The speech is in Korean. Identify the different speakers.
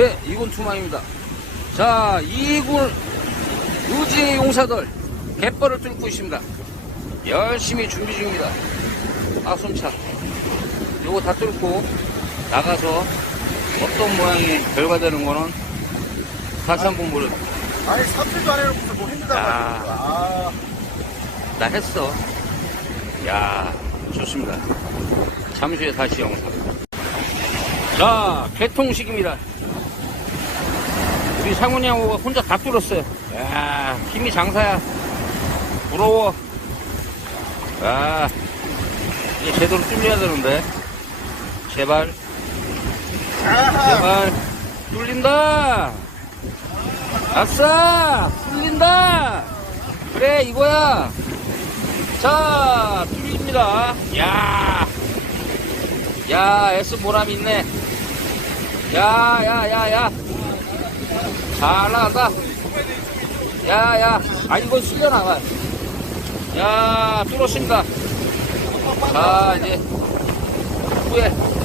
Speaker 1: 네, 이군 투망입니다. 자, 이군 의지의 용사들 갯벌을 뚫고 있습니다. 열심히 준비 중입니다. 악솜차. 요거 다 뚫고 나가서 어떤 모양이 결과되는 거는 다시 한 번 모릅니다.
Speaker 2: 아니 사투리도 안 해놓고서 뭐
Speaker 1: 아.
Speaker 2: 거야. 아,
Speaker 1: 나 했어. 야, 좋습니다. 잠시 후에 다시 영상. 자, 개통식입니다. 우리 형하고 혼자 다 뚫었어요. 야, 힘이 장사야. 부러워. 야, 이게 제대로 뚫려야 되는데. 제발. 제발. 뚫린다! 아싸! 뚫린다! 그래, 이거야! 자, 뚫립니다. 야 야, S 보람 있네. 야, 야, 야, 야. 잘 나간다. 야, 야. 아, 이거 쓸려나가. 야, 뚫었습니다. 자, 이제, 후에.